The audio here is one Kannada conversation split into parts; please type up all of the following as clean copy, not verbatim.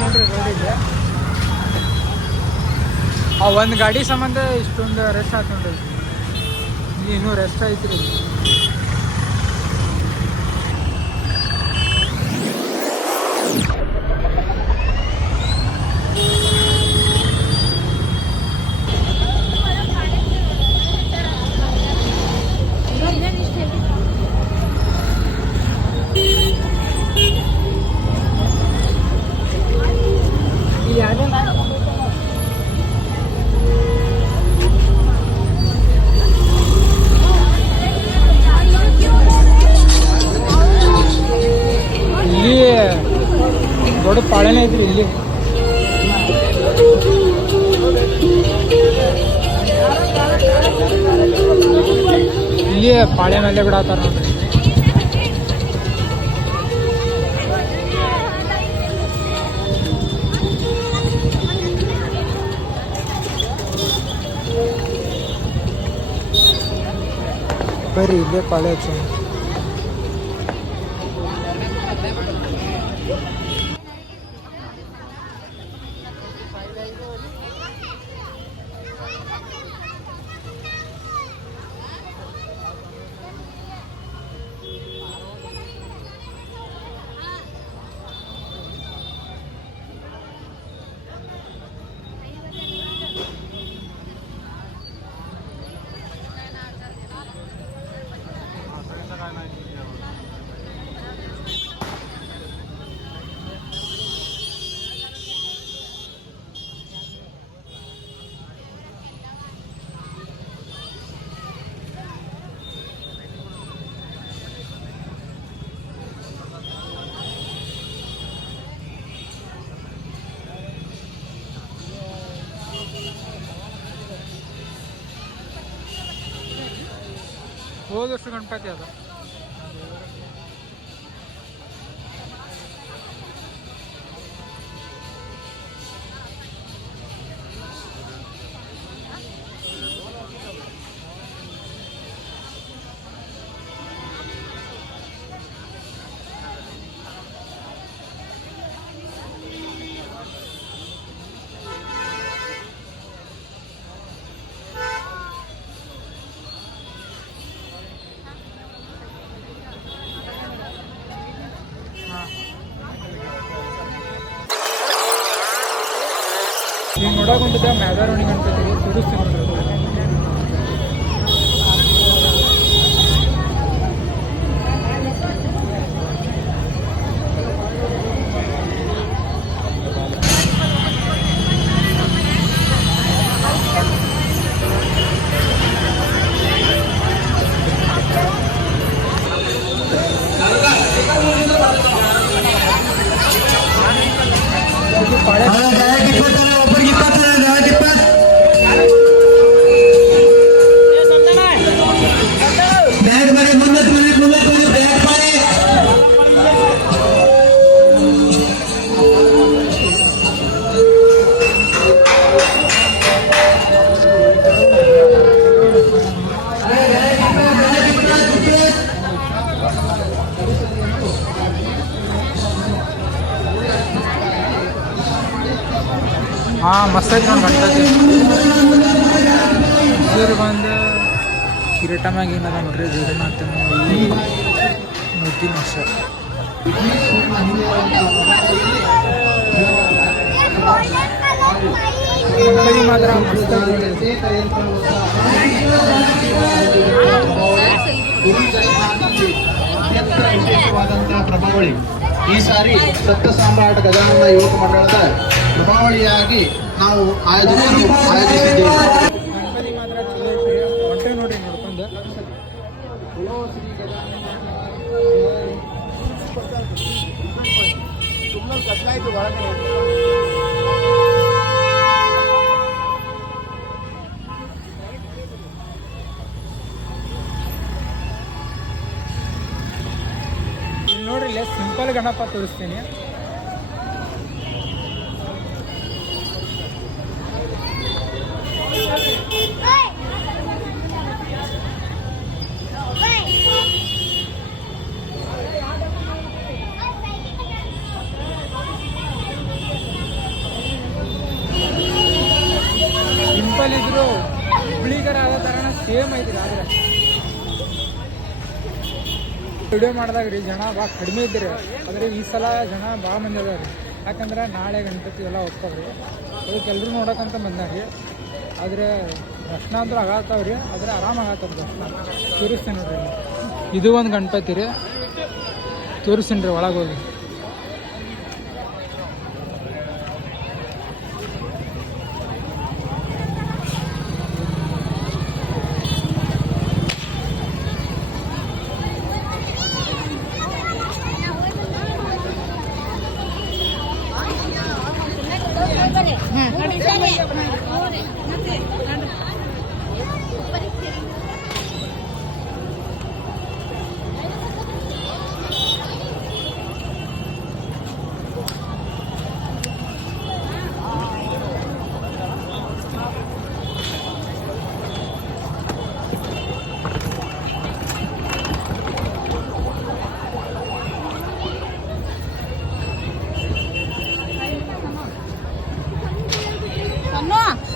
ನೋಡ್ರಿ ರೋಡ್ ಇದೆ. ಆ ಒಂದು ಗಾಡಿ ಸಂಬಂಧ ಇಷ್ಟೊಂದು ರೆಸ್ಟ್ ಆಯ್ತು ನೋಡ್ರಿ. ಇನ್ನೂ ರೆಸ್ಟ್ ಐತ್ರಿ. ದೊಡ್ಡ ಪಾಳೆನೇ ಐತ್ರಿ ಇಲ್ಲಿ. ಇಲ್ಲಿ ಪಾಳೆ ಮೇಲೆ ಬಿಡತ್ತಾರ ನೋಡ್ರಿ. ಬರ್ರಿ ಇಲ್ಲೇ ಪಾಳೆ ಹಚ್ಚ. ಹೋದ ವರ್ಷ ಗಣಪತಿ ಅದ. ಈಗ ನೋಡೋಕೆ ಹೊಂಟಿದ್ದೆ ಮ್ಯಾದಾರೋಣಿ ಗಣಪತಿಗೆ ತೋರಿಸ್ತೀನಿ ನೋಡ್ರಿ. ಹಾಂ ಮಸ್ತ್ ಐತೆ ನೋಡಿ ಗಣಪತಿ. ಇದ್ರ ಬಂದು ಕಿರೀಟ ಮ್ಯಾಗ ಏನದ ನೋಡ್ರಿ ಜಗನ್ನಾಥನ ಈ ಮೂರ್ತಿನ ಅಷ್ಟೇ. ಗಣಪತಿ ಮಾತ್ರ ಮಸ್ತ್ ವಿಶೇಷವಾದಂತಹ ಪ್ರಭಾವಳಿ ಈ ಸಾರಿ ಸಪ್ತ ಸಾಮ್ರಾಟ ಗಜಾನನ ಯುವಕ ಮಂಡಳದ ಪ್ರಭಾವಳಿಯಾಗಿ ನಾವು ಆಯೋಜಿಸಿದ್ದೇವೆ. ಗಣಪತಿ ಮಾತ್ರ ಚಲೋ ಹೊಟ್ಟೆ ನೋಡ್ರಿ ನೋಡ್ಕೊಂಡು. ಇಲ್ಲಿ ನೋಡ್ರಿ ಇಲ್ಲೇ ಸಿಂಪಲ್ ಗಣಪ ತೋರಿಸ್ತೀನಿ. ಲೋಕಲ್ ಇದ್ರು ಹುಬ್ಳಿಗರ ಆದ ಥರನ ಸೇಮ್ ಐತಿ ಆದ್ರೆ ವಿಡಿಯೋ ಮಾಡಿದಾಗ ರೀ ಜನ ಭಾಳ ಕಡಿಮೆ ಇದ್ರಿ. ಆದರೆ ಈ ಸಲ ಜನ ಭಾಳ ಮಂದಿ ಅದಾವ ರೀ. ಯಾಕಂದ್ರೆ ನಾಳೆ ಗಣಪತಿ ಎಲ್ಲ ಹೋಗ್ತಾವ್ರಿ, ಅದಕ್ಕೆ ಎಲ್ಲರೂ ನೋಡೋಕ್ಕಂತ ಬಂದಾರಿ. ಆದರೆ ದರ್ಶನ ಅಂದ್ರೆ ಆಗತ್ತಾವ್ರಿ, ಆದರೆ ಆರಾಮ ಆಗತ್ತದ ದರ್ಶನ. ತೋರಿಸ್ತೀನಿ ನೋಡ್ರಿ, ಇದು ಒಂದು ಗಣಪತಿ ರೀ, ತೋರಿಸ್ತೀನಿ ರೀ ಒಳಗೆ ಹೋಗಿ.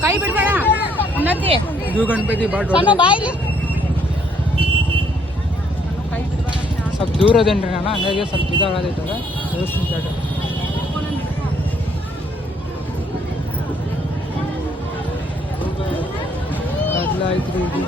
ಕೈ ಬಿಡ್ಬೇಡ ಉನ್ನತಿ. ಇದು ಗಣಪತಿ ಭಾಳ ಸ್ವಲ್ಪ ದೂರ ಅದೇನ್ರಿ ನಾನು, ಹಂಗಾಗಿ ಸ್ವಲ್ಪ ಇದಾಗದೈತದ ತೋರಿಸ್ತೀನಿ ತಡ್ರಿ. ಬದಲಾಯ್ತು ರೀ ಇದು.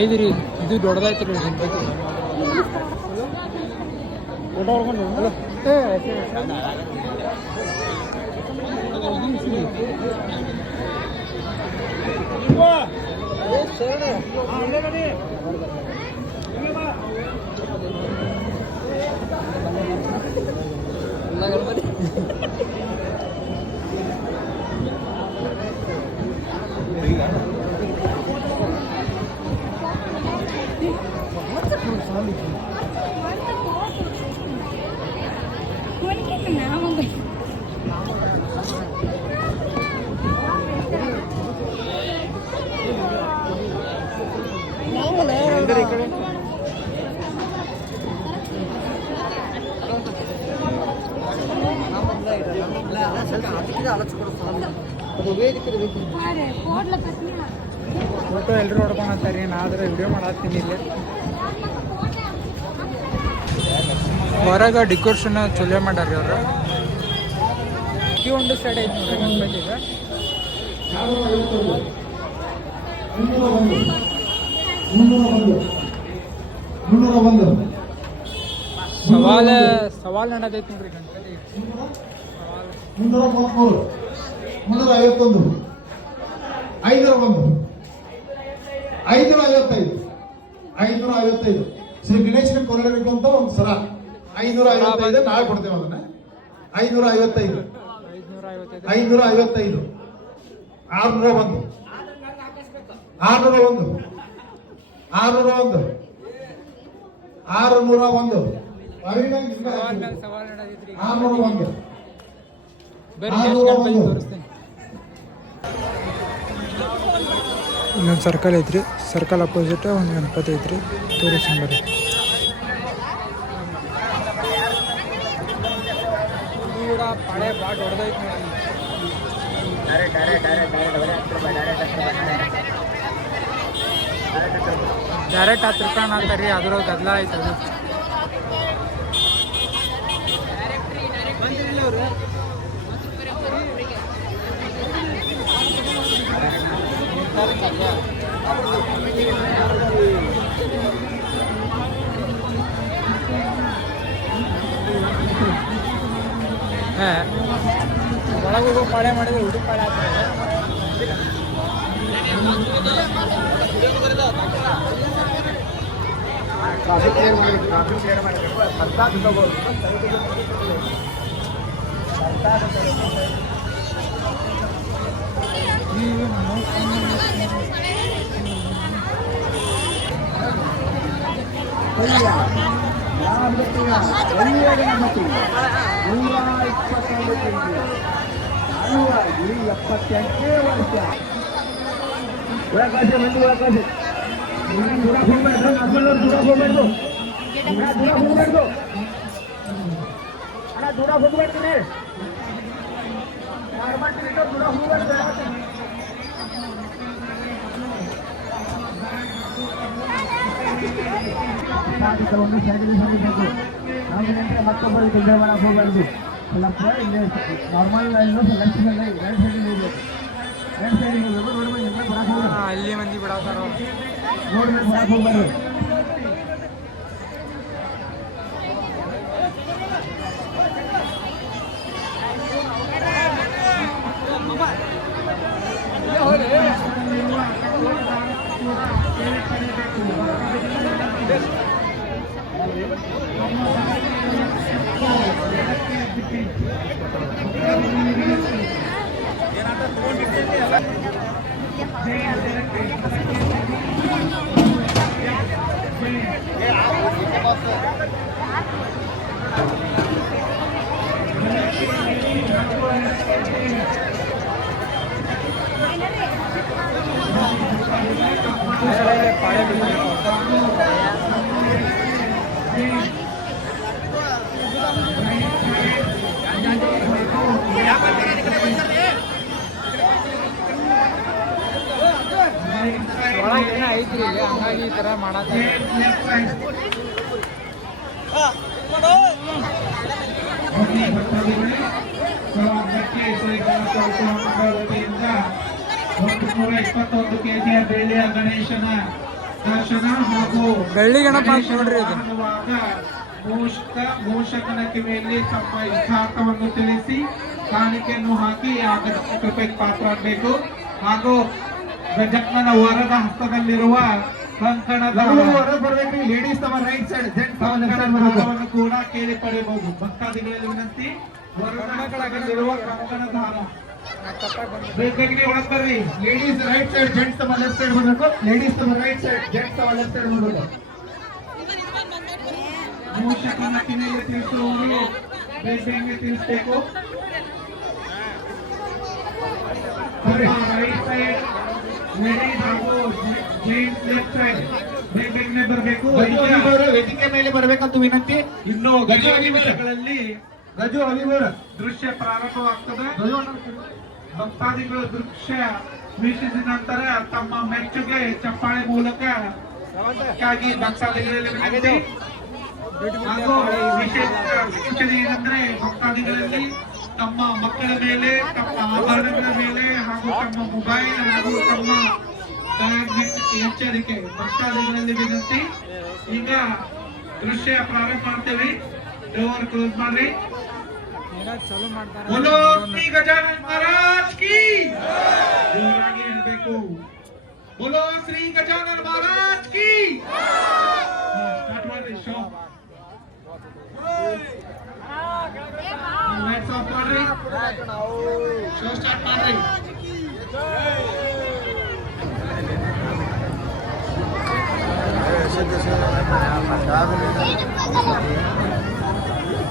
ಐದು ರೀ, ಇದು ದೊಡ್ಡದಾಯ್ತು ರೀ ಗಣಪತಿ. ಫೋಟೋ ಎಲ್ಲರೂ ಹೊಡ್ಕೊಂಡಂತಾರಿ, ನಾ ಆದ್ರೆ ವಿಡಿಯೋ ಮಾಡತ್ತೀನಿ ಇಲ್ಲಿ. ಹೊರಗೆ ಡೆಕೋರೇಷನ್ ಚಲೋ ಮಾಡ್ಯಾರ ಅವ್ರು. ಒಂದು ಸೈಡ್ ಐತಿ ನೋಡ್ರಿ ಗಣಪತಿಗೆ. ಸವಾಲ್ ನಡೆದೈತಿ ನೋಡ್ರಿ ಗಣಪತಿ. 333 351 501 555 555 ಶ್ರೀ ಗಣೇಶನ ಕೊರಳಬೇಕು ಅಂತ ಒಂದು ಸಲ 555 ನಾಳೆ ಕೊಡ್ತೇವೆ ಅದನ್ನ. 555 555 601 601 601 601 601 ಇಲ್ಲೊಂದು ಸರ್ಕಲ್ ಐತ್ರಿ, ಸರ್ಕಲ್ ಅಪೋಸಿಟ್ ಒಂದು ಗಣಪತಿ ಐತ್ರಿ, ತೋರಿಸ್ತೀನಿ ಬರ್ರಿ. ಕೂಡ ಪಾಳೆ ಭಾಳ ದೊಡ್ಡದೈತಿ ನೋಡಿ. ಡೈರೆಕ್ಟ್ 10 ರೂಪಾಯಿ ಅಂತಾರ್ರಿ, ಅದ್ರ ಗದ್ದಲ ಆಯ್ತು ಅದು. ಒಳಗೆ ಹೋಗೋ ಪಾಳೆ ಮಾಡಿದ್ರೆ ಹುಡುಗ ಪಾಳೆ ಆಗ್ತದೆ. ಮತ್ತೊಬ್ಬರಿಗೆ ತೊಂದರೆ ಮಾಡಕ್ಕೆ ಹೋಗಬಾರ್ದು. ಸ್ವಲ್ಪ ಇಲ್ಲಿ normal line left side right side ಹೋಗ್ಬೇಕು. ರೈಟ್ ಸೈಡ್ ಹೋಗ್ಬೇಕು. ನೋಡ್ಬೇಕು ಎಲ್ಲ ಬರಕ್ಕೆ ಹೋಗ್ಬೇಕು. ಅಲ್ಲಿ ಮಂದಿ ಬಿಡತ್ತಾರ ನೋಡ್ಬೇಕು ಬರಕ್ಕೆ ಹೋಗ್ಬಾರ್ದು. ಪಾಳೆ ಬಿಡಬೇಕು ಒಳಗೆ ಏನೋ ಐತ್ರಿ ಇಲ್ಲಿ ಹಂಗಾಗಿ ಈ ಥರ ಮಾಡತ್ತಾರೆ. ವತಿಯಿಂದ 121 ಕೆಜಿಯ ಬೆಳ್ಳಿಯ ಗಣೇಶನ ದರ್ಶನ ಹಾಗೂ ಬೆಳ್ಳಿ ಗಣಪ ಅಂತ ನೋಡ್ರಿ ಇದು. ಮೋಷಕನ ಕಿವಿಯಲ್ಲಿ ತಮ್ಮ ಇಷ್ಟಾರ್ಥವನ್ನು ತಿಳಿಸಿ ಕಾಣಿಕೆಯನ್ನು ಹಾಕಿ ಆಗದ ಕೃಪೆಗೆ ಪಾತ್ರರಾಗಬೇಕು. ಹಾಗೂ ಗಜಾನನ ವರದ ಹಸ್ತದಲ್ಲಿರುವ ಕಂಕಣದ ಬರ್ಬೇಕ್ರಿ. ಲೇಡೀಸ್ ತಮ್ಮ ರೈಟ್ ಸೈಡ್, ಜೆಂಟ್ಸ್ ದಾರವನ್ನು ಕೂಡ ಕೇಳಿ ಪಡೆಯಬಹುದು. ಭಕ್ತಾದಿಗಳಲ್ಲಿ ವಿನಂತಿ, ವರದ ಹಸ್ತದಲ್ಲಿರುವ ಕಂಕಣದ ದಾರ ಬೇಗನೆ ಒಳಗ್ ಬರ್ರಿ. ಲೇಡೀಸ್ ರೈಟ್ ಸೈಡ್, ಜೆಂಟ್ಸ್ ತಮ್ಮ ಲೆಫ್ಟ್ ಸೈಡ್ ಬರ್ಬೇಕು. ಲೇಡೀಸ್ ತಮ್ಮ ರೈಟ್ ಸೈಡ್, ಜೆಂಟ್ಸ್ ತಮ್ಮ ಲೆಫ್ಟ್ ಸೈಡ್ ಬರ್ಬೇಕು. ಮೋಷಕನ ಕಿವಿಯಲ್ಲಿ ತಿಳಿಸುವವರು ಬೇಗನೆ ತಿಳಿಸಬೇಕು. ರೈಟ್ ಸೈಡ್ ಲೇಡೀಸ್ ಹಾಗೂ ಜೆಂಟ್ಸ್ ಲೆಫ್ಟ್ ಸೈಡ್ ಬೇಗನೆ ಬರಬೇಕು. ವೇದಿಕೆ ಮೇಲೆ ಬರ್ಬೇಕಂತ ವಿನಂತಿ. ಇನ್ನು ಗಜಗಳಲ್ಲಿ ಗಜು ಅಲಿವರ ದೃಶ್ಯ ಪ್ರಾರಂಭವಾಗ್ತದೆ. ಭಕ್ತಾದಿಗಳು ದೃಶ್ಯ ವೀಕ್ಷಿಸಿದ ನಂತರ ತಮ್ಮ ಮೆಚ್ಚುಗೆ ಚಪ್ಪಾಳೆ ಮೂಲಕ ಭಕ್ತಾದಿಗಳಲ್ಲಿ ವಿನಂತಿ. ಹಾಗೂ ವಿಶೇಷ ಸೂಚನೆ ಏನಂದ್ರೆ ಭಕ್ತಾದಿಗಳಲ್ಲಿ ತಮ್ಮ ಮಕ್ಕಳ ಮೇಲೆ, ತಮ್ಮ ಆಭರಣಗಳ ಮೇಲೆ ಹಾಗೂ ತಮ್ಮ ಮೊಬೈಲ್ ಹಾಗೂ ತಮ್ಮ ಬ್ಯಾಗ್ ಎಚ್ಚರಿಕೆ. ಭಕ್ತಾದಿಗಳಲ್ಲಿ ವಿನಂತಿ. ಈಗ ದೃಶ್ಯ ಪ್ರಾರಂಭ ಮಾಡ್ತೇವೆ. ಡೋರ್ ಕ್ಲೋಸ್ ಮಾಡ್ರಿ. ಚಲೋ ಮಾಡ್ತಾರೆ. बोलो श्री गजानन महाराज की जोराಗಿ ಹೇಳಬೇಕು. बोलो श्री गजानन महाराज की ಸ್ಟಾರ್ಟ್ ಮಾಡಿ ಶೋ. ಲೈಟ್ಸ್ ಆಫ್ ಮಾಡ್ರಿ. ಶೋ ಸ್ಟಾರ್ಟ್ ಮಾಡ್ರಿ.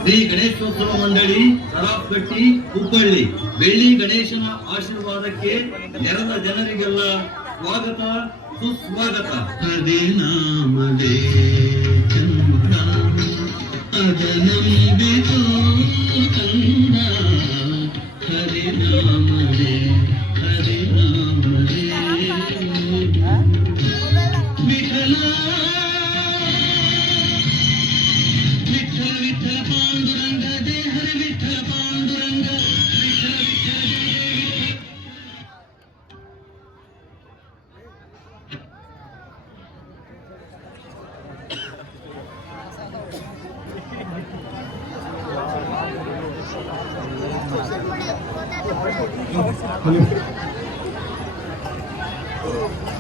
ಶ್ರೀ ಗಣೇಶೋತ್ಸವ ಮಂಡಳಿ ಸರಾಫ್ಗಟ್ಟಿ ಹುಬ್ಬಳ್ಳಿ. ಬೆಳ್ಳಿ ಗಣೇಶನ ಆಶೀರ್ವಾದಕ್ಕೆ ನೆರೆದ ಜನರಿಗೆಲ್ಲ ಸ್ವಾಗತ ಸುಸ್ವಾಗತ. ಅದೇ ನಾಮದೇ ಚಂದ್ರ ಅದನಂಬಿತು ಕಂದ ಹರಿ ನಾಮದೇ ಹರಿ ನಾಮದೇ ವಿಠಲ विठ्ठल विठ्ठल पांडुरंग दे हरे विठ्ठल पांडुरंग विठ्ठल विठ्ठल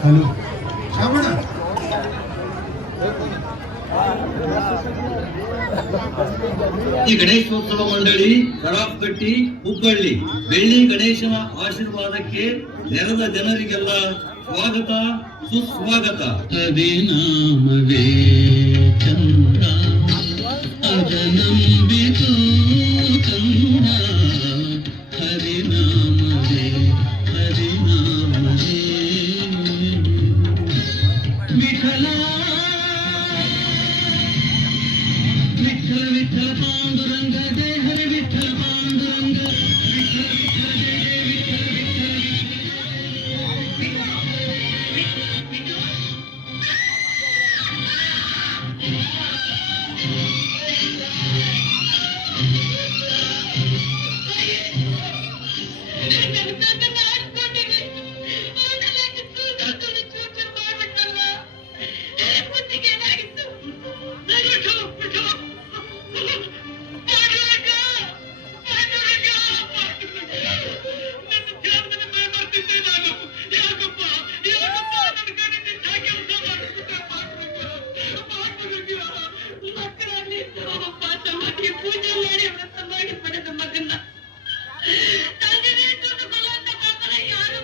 ಹಲೋ ಶ್ರಾವಣ ಈ ಗಣೇಶೋತ್ಸವ ಮಂಡಳಿ ಸರಾಫ್ಗಟ್ಟಿ ಹುಬ್ಬಳ್ಳಿ. ಬೆಳ್ಳಿ ಗಣೇಶನ ಆಶೀರ್ವಾದಕ್ಕೆ ನೆರೆದ ಜನರಿಗೆಲ್ಲ ಸ್ವಾಗತ ಸುಸ್ವಾಗತ. ಅದೇ ನಾಮವೇ ಚಂದ್ರ ಅದನಂಬಿತು ಕಂದ ಹರಿ ನಾಮವೇ ಹರಿ ನಾಮವೇ ಪೂಜೆ ಮಾಡಿ ವ್ರತ ಮಾಡಿ ಪಡೆದ ಮಗನ್ನ ಯಾರು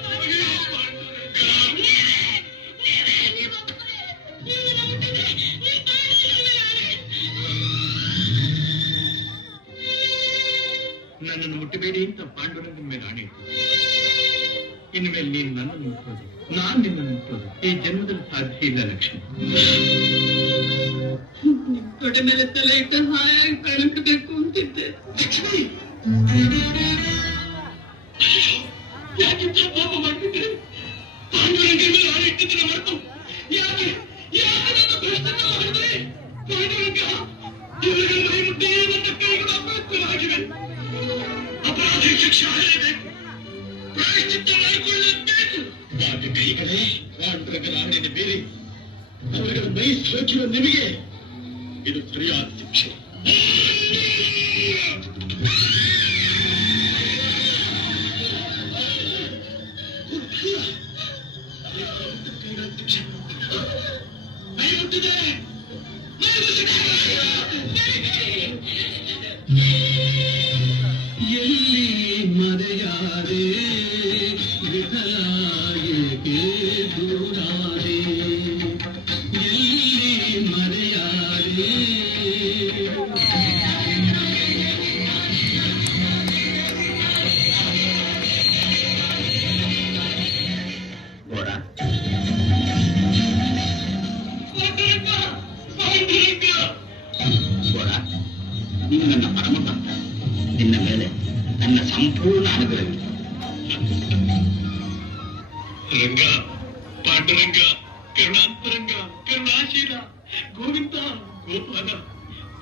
ನನ್ನನ್ನು ಮುಟ್ಟಬೇಡಿ ಅಂತ ಪಾಂಡುರಂಗನ ಮೇಲೆ ಆಣೆ ಇಟ್ಟು ಇನ್ನು ಮೇಲೆ ನೀನು ನನ್ನನ್ನು ಮುಟ್ಟೋದು, ನಾನು ನಿನ್ನನ್ನು ಮುಟ್ಟೋದು ಈ ಜನ್ಮದಲ್ಲಿ ಸಾಧ್ಯ ಇಲ್ಲ ಲಕ್ಷ್ಮಿ. ತೊಡೆ ಮೇಲೆ ತಲೆ ಇಟ್ಟು ಹಾಯಾಗಿ ಕಳಕಬೇಕು ಅಂತಿದ್ದೆ. ಲಕ್ಷ್ಮಿ ಯಾಕಿಂತ ಪಾಪ ಮಾಡ್ತಿದ್ರೆ ಪಾಂಡುರಂಗನ ಮೇಲೆ ಆಣೆ ಇಟ್ಟಿದ್ರೆ ಮಾಡ್ತು. ಯಾಕೆ ಯಾಕೆ ನನ್ನ ಭ್ರಷ್ಟನ ಮಾಡಿದ್ರೆ ಪಾಂಡುರಂಗ ಇವರಿಗೆ ಮೈ ಮುಟ್ಟಿ ನನ್ನ ಕೈಗಳು ಅಪವಿತ್ರವಾಗಿವೆ. ಅಪರಾಧಿ ಶಿಕ್ಷೆ ಆಗಲೇಬೇಕು, ಪ್ರಾಯಶ್ಚಿತ್ತ ಮಾಡಿಕೊಳ್ಳಬೇಕು. ಯಾಕೆ ಕೈಗಳೇ ಪಾಂಡುರಂಗನ ಆಣೆಯನ್ನು ಬೇರೆ ಅವರ ಮೈ ಸೋಕಿರುವ ನಿಮಗೆ ಇದು ಸರಿಯಾದ ಶಿಕ್ಷೆ. ಎಲ್ಲಿ ಮರೆಯಾದೆ ವಿಠಲಾಯೇಕೆ ದೂರಾದೆ, ಎಲ್ಲಿ ಮರೆಯಾದೆ. ಗೋರ ಗೋರ, ನೀನು ನನ್ನ ಪರಮ ಭಕ್ತ. ನಿನ್ನ ಮೇಲೆ ನನ್ನ ಸಂಪೂರ್ಣ ಅನುಗ್ರಹವಿದೆ. ರಂಗ, ಪಾಂಡುರಂಗ, ಕರುಣಾಂತರಂಗ, ಕರುಣಾಶೀಲ, ಗೋವಿಂದ, ಗೋಪಾಲ,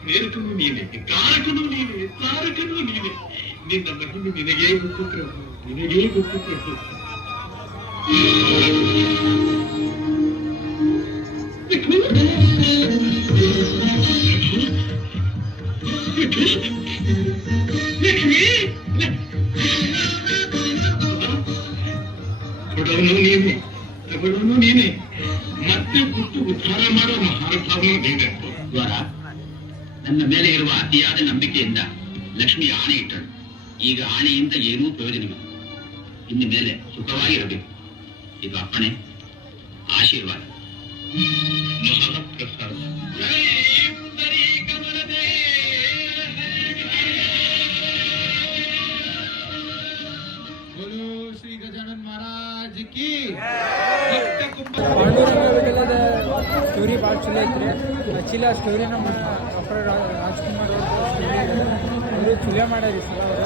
ಪ್ರೇರಕನು ನೀನೆ, ಕಾರಕನು ನೀನೆ, ತಾರಕನು ನೀನೆ. ನಿನ್ನ ಮಹಿಮೆ ನಿನಗೇ ಗೊತ್ತು ಪ್ರಭು, ನಿನಗೇ ಗೊತ್ತು ಪ್ರಭು. ಕೊಡೋನು ನೀನೆ, ತಗೊಳ್ಳೋನು ನೀನೆ, ಮತ್ತೆ ಕೊಟ್ಟು ಉದ್ಧಾರ ಮಾಡೋ ಮಹಾನುಭಾವನು ನೀನೆ. ದ್ವಾರ, ನನ್ನ ಮೇಲೆ ಇರುವ ಅತಿಯಾದ ನಂಬಿಕೆಯಿಂದ ಲಕ್ಷ್ಮಿ ಆಣೆ ಇಟ್ಟಳು. ಈಗ ಆಣೆಯಿಂದ ಏನೂ ಪ್ರಯೋಜನವಿಲ್ಲ. ಇನ್ನು ಮೇಲೆ ಸುಖವಾಗಿರಬೇಕು. ಇದು ಅಪ್ಪಣೆ, ಆಶೀರ್ವಾದ. ಮಹಾಪ್ರಸಾದ. ಶ್ರೀ ಗಜಾನನ್ ಮಹಾರಾಜ್ ಕಿ. ಪಾಂಡುರಂಗದ ಸ್ಟೋರಿ ಭಾಳ ಚಲೋ ಐತ್ರಿ. ಆ್ಯಕ್ಚುಲಿ ಆ ಸ್ಟೋರಿ ನಮ್ಮ ಅಪ್ಪರ ರಾಜ್ಕುಮಾರ್ ಅವ್ರ ಸ್ಟೋರಿ ಅವರು ಚಲೋ ಮಾಡ್ಯಾರ ಈ ಸಲ ಅವ್ರ.